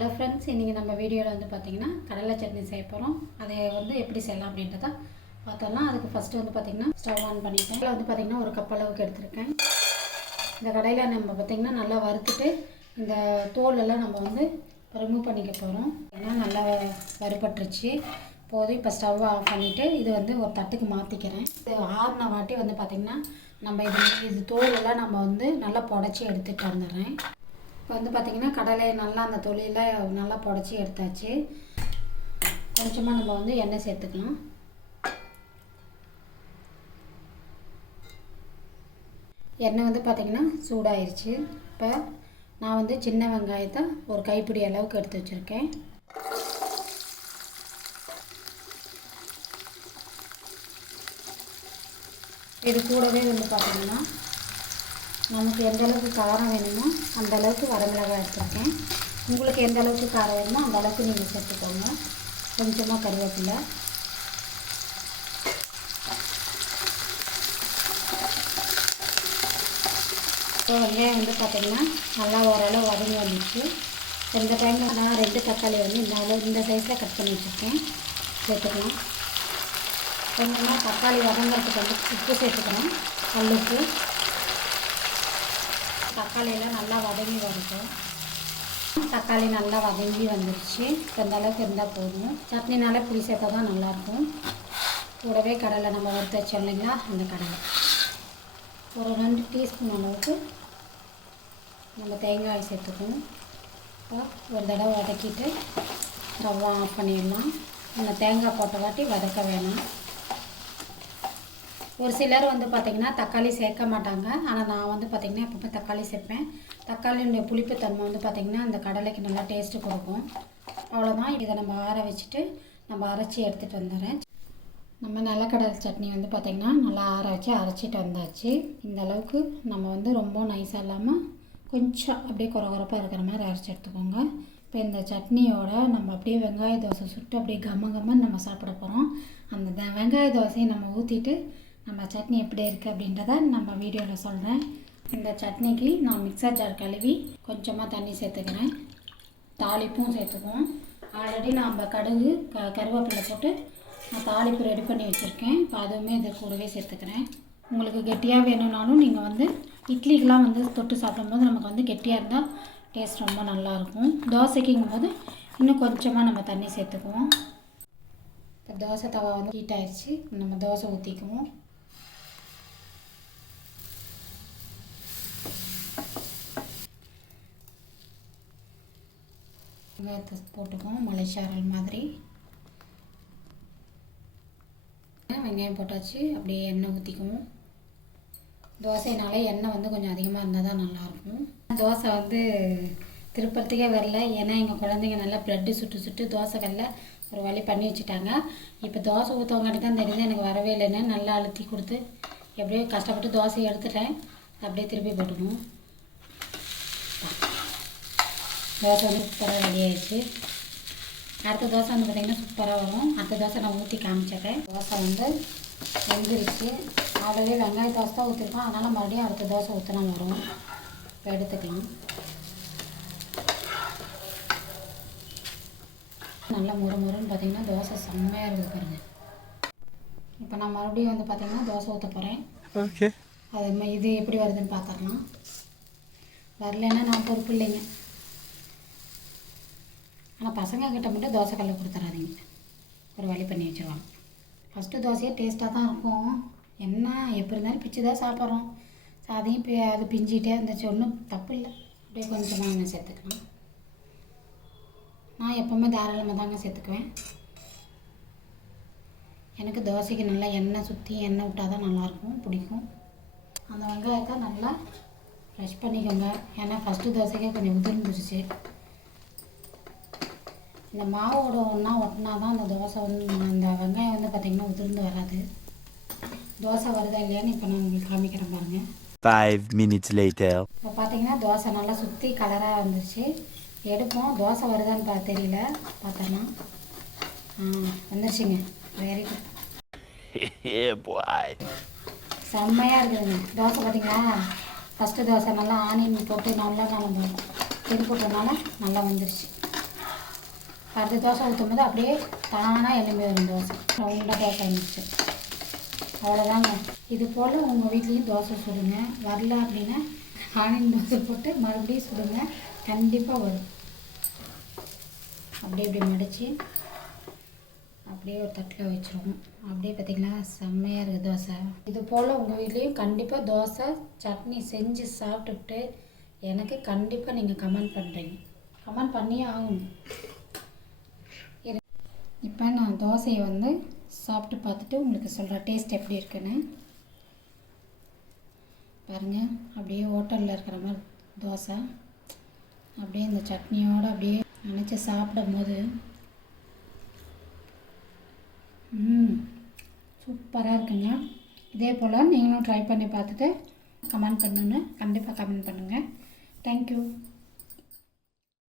Hello friends, இன்றைக்கி நம்ம வீடியோவில் வந்து பார்த்திங்கன்னா கடலை சட்னி செய்ய போகிறோம். அதை வந்து எப்படி செய்யலாம் அப்படின்றத பார்த்தோம்னா, அதுக்கு ஃபஸ்ட்டு வந்து பார்த்திங்கன்னா ஸ்டவ் ஆன் பண்ணிட்டேன். இதில் வந்து பார்த்திங்கன்னா ஒரு கப் அளவுக்கு எடுத்துருக்கேன். இந்த கடையில் நம்ம பார்த்திங்கன்னா நல்லா வறுத்துட்டு இந்த தோலெல்லாம் நம்ம வந்து ரிமூவ் பண்ணிக்க போகிறோம். ஏன்னா நல்லா வறுபட்டுருச்சு போதும். இப்போ ஸ்டவ் ஆஃப் பண்ணிவிட்டு இது வந்து ஒரு தட்டுக்கு மாற்றிக்கிறேன். இது ஆறின வாட்டி வந்து பார்த்திங்கன்னா நம்ம இது தோலெல்லாம் நம்ம வந்து நல்லா புடச்சி எடுத்துகிட்டு வந்துடுறேன். இப்போ வந்து பார்த்திங்கன்னா கடலையை நல்லா அந்த தொலியில் நல்லா புடச்சி எடுத்தாச்சு. கொஞ்சமாக நம்ம வந்து எண்ணெய் சேர்த்துக்கலாம். எண்ணெய் வந்து பார்த்திங்கன்னா சூடாயிருச்சு. இப்போ நான் வந்து சின்ன வெங்காயத்தை ஒரு கைப்பிடி அளவுக்கு எடுத்து வச்சுருக்கேன். இது கூடவே வந்து பார்த்திங்கன்னா நமக்கு எந்த அளவுக்கு காரம் வேணுமோ அந்த அளவுக்கு வரமிளகாய் எடுத்துருக்கேன். உங்களுக்கு எந்த அளவுக்கு காரம் வேணுமோ அந்த அளவுக்கு நீங்கள் சேர்த்துக்கோங்க. கொஞ்சமாக கருவேப்பிலை, வெங்காயம் வந்து பார்த்திங்கன்னா நல்லா ஓரளவு வதங்கி வந்துச்சு. இந்த டைமில் நான் 2 தக்காளி வந்து இந்த சைஸில் கட் பண்ணி வச்சுருக்கேன், சேர்த்துக்கலாம். கொஞ்சமாக தக்காளி வதங்கிறதுக்கு வந்து உப்பு சேர்த்துக்கணும், கல்லுப்பு. தக்காளியெல்லாம் நல்லா வதங்கி வரட்டும். தக்காளி நல்லா வதங்கி வந்துடுச்சு. இந்த அளவுக்கு இருந்தால் போதும். சட்னினால புளி சேர்த்தா தான் நல்லாயிருக்கும். கூடவே கடலை நம்ம வறுத்து வச்சோம் இல்லைங்களா, அந்த கடலை ஒரு 2 டீஸ்பூன் அளவுக்கு நம்ம தேங்காய் சேர்த்துக்கணும். ஒரு தடவை வதக்கிட்டு ரவை ஆஃப் பண்ணிடலாம். நம்ம தேங்காய் போட்ட வாட்டி வதக்க வேணாம். ஒரு சிலர் வந்து பார்த்திங்கன்னா தக்காளி சேர்க்க மாட்டாங்க. ஆனால் நான் வந்து பார்த்திங்கன்னா எப்போ தக்காளி சேர்ப்பேன். தக்காளியுடைய புளிப்புத்தன்மை வந்து பார்த்திங்கன்னா அந்த கடலைக்கு நல்லா டேஸ்ட்டு கொடுக்கும். அவ்வளோதான். இதை நம்ம ஆற வச்சுட்டு நம்ம அரைச்சி எடுத்துகிட்டு வந்துடுறேன். நம்ம நிலக்கடலை சட்னி வந்து பார்த்திங்கன்னா நல்லா ஆற வச்சு அரைச்சிட்டு வந்தாச்சு. இந்த அளவுக்கு நம்ம வந்து ரொம்ப நைஸாக இல்லாமல் கொஞ்சம் அப்படியே குறகுறப்பாக இருக்கிற மாதிரி அரைச்சி எடுத்துக்கோங்க. இப்போ இந்த சட்னியோட நம்ம அப்படியே வெங்காய தோசை சுட்டு அப்படியே கம்மன்னு நம்ம சாப்பிட போகிறோம். அந்த வெங்காய தோசையை நம்ம ஊற்றிட்டு நம்ம சட்னி எப்படி இருக்குது அப்படின்றத நம்ம வீடியோவில் சொல்கிறேன். இந்த சட்னிக்கு நான் மிக்சர் ஜார் கழுவி கொஞ்சமாக தண்ணி சேர்த்துக்கிறேன். தாளிப்பும் சேர்த்துக்குவோம். ஆல்ரெடி நம்ம கடுகு கருவேப்பிலை போட்டு நான் தாளிப்பு ரெடி பண்ணி வச்சுருக்கேன். இப்போ அதுவுமே இதை கூடவே சேர்த்துக்கிறேன். உங்களுக்கு கெட்டியாக வேணும்னாலும் நீங்கள் வந்து இட்லிக்கெலாம் வந்து தொட்டு சாப்பிடும்போது நமக்கு வந்து கெட்டியாக இருந்தால் டேஸ்ட் ரொம்ப நல்லாயிருக்கும். தோசைக்குங்கும் போது இன்னும் கொஞ்சமாக நம்ம தண்ணி சேர்த்துக்குவோம். இப்போ தோசை தவா வந்து ஹீட் ஆயிடுச்சு. நம்ம தோசை ஊற்றிக்குவோம். வெங்காயத்தை போட்டுக்குவோம் மலைச்சாரல் மாதிரி. வெங்காயம் போட்டாச்சு. அப்படியே எண்ணெய் ஊற்றிக்குவோம். தோசைனாலே எண்ணெய் வந்து கொஞ்சம் அதிகமாக இருந்தால் தான் நல்லாயிருக்கும். தோசை வந்து திருப்பறத்துக்கே வரல. ஏன்னா எங்கள் குழந்தைங்க நல்லா ப்ரெட்டு சுட்டு தோசைக்கல்ல ஒரு வழி பண்ணி வச்சுட்டாங்க. இப்போ தோசை ஊற்றவங்காட்டி தான் தெரியுது எனக்கு வரவே இல்லைன்னு. நல்லா அழுத்தி கொடுத்து எப்படியோ கஷ்டப்பட்டு தோசையை எடுத்துட்டேன். அப்படியே திருப்பி போட்டுக்கணும். தோசை வந்து சூப்பராக ரெடி ஆகிடுச்சு. அடுத்த தோசை வந்து பார்த்திங்கன்னா சூப்பராக வரும். அடுத்த தோசை நான் ஊற்றி காமிச்சிடுறேன். தோசை வந்து வெந்துருச்சு. ஆல்ரெடி வெங்காய தோசை தான் ஊற்றிருக்கோம். அதனால் மறுபடியும் அடுத்த தோசை ஊற்றினா வரும். இப்போ எடுத்துக்கலாம். நல்லா முறுன்னு பார்த்திங்கன்னா தோசை செம்மையாக இருக்குது பாருங்கள். இப்போ நான் மறுபடியும் வந்து பார்த்திங்கன்னா தோசை ஊற்ற போகிறேன். ஓகே, அது இது எப்படி வருதுன்னு பார்த்துடலாம். வரலைன்னா நான் பொறுப்பு இல்லைங்க. ஆனால் பசங்கக்கிட்ட மட்டும் தோசைக்கல்லை கொடுத்துறாதீங்க, ஒரு வழி பண்ணி வச்சுருவாங்க. ஃபஸ்ட்டு தோசையே டேஸ்ட்டாக தான் இருக்கும். என்ன எப்படி இருந்தாலும் பிச்சு தான் சாப்பிட்றோம். அதையும் அது பிஞ்சிகிட்டே இருந்துச்சு. ஒன்றும் தப்பு இல்லை. அப்படியே கொஞ்சமாக எண்ணெய் சேர்த்துக்கலாம். நான் எப்போவுமே தாராளமாக தாங்க சேர்த்துக்குவேன். எனக்கு தோசைக்கு நல்லா எண்ணெய் சுற்றி எண்ணெய் விட்டால் தான் நல்லாயிருக்கும், பிடிக்கும். அந்த வெங்காயத்தை நல்லா ஃப்ரெஷ் பண்ணிக்கோங்க. ஏன்னா ஃபஸ்ட்டு தோசைக்கே கொஞ்சம் உதிர்ந்துருச்சு. இந்த மாவோட ஒட்டினா தான் அந்த தோசை வந்து அந்த வெங்காயம் வந்து பார்த்திங்கன்னா உதிர்ந்து வராது. தோசை வருதா இல்லையான்னு இப்போ நான் உங்களுக்கு காமிக்கிறேன் பாருங்கள். 5 minutes later. இப்போ பார்த்தீங்கன்னா தோசை நல்லா சுற்றி கலராக வந்துருச்சு. எடுப்போம். தோசை வருதான்னு தெரியல, பார்த்தோம்னா வந்துருச்சுங்க. Very good. செம்மையாக இருக்குதுங்க தோசை. பார்த்தீங்களா, ஃபஸ்ட்டு தோசை நல்லா ஆனியன் போட்டு நல்லா நம்ம திருப்பி போட்டனால நல்லா வந்துருச்சு. அடுத்த தோசை ஊற்றும் போது அப்படியே தானாக எலும்பி வரும் தோசை. ரவுண்டாக தோசை வந்துச்சு. அவ்வளோதாங்க. இது போல் உங்கள் வீட்லேயும் தோசை சுடுங்க. வரல அப்படின்னா ஆனியன் தோசை போட்டு மறுபடியும் சுடுங்க, கண்டிப்பாக வரும். அப்படியே இப்படி மடித்து அப்படியே ஒரு தட்டில் வச்சுருவோம். அப்படியே பார்த்திங்களா செம்மையாக இருக்குது தோசை. இது போல் உங்கள் வீட்லேயும் கண்டிப்பாக தோசை சட்னி செஞ்சு சாப்பிட்டுட்டு எனக்கு கண்டிப்பாக நீங்கள் கமெண்ட் பண்ணுறீங்க. கமெண்ட் பண்ணியே ஆகணும். இப்போ நான் தோசையை வந்து சாப்பிட்டு பார்த்துட்டு உங்களுக்கு சொல்கிறேன் டேஸ்ட் எப்படி இருக்குன்னு. பாருங்கள், அப்படியே ஹோட்டலில் இருக்கிற மாதிரி தோசை. அப்படியே இந்த சட்னியோடு அப்படியே நினச்சி சாப்பிடும் போது சூப்பராக இருக்குங்க. இதே போல் நீங்களும் ட்ரை பண்ணி பார்த்துட்டு கமெண்ட் பண்ணுங்க. கண்டிப்பாக கமெண்ட் பண்ணுங்கள். தேங்க்யூ.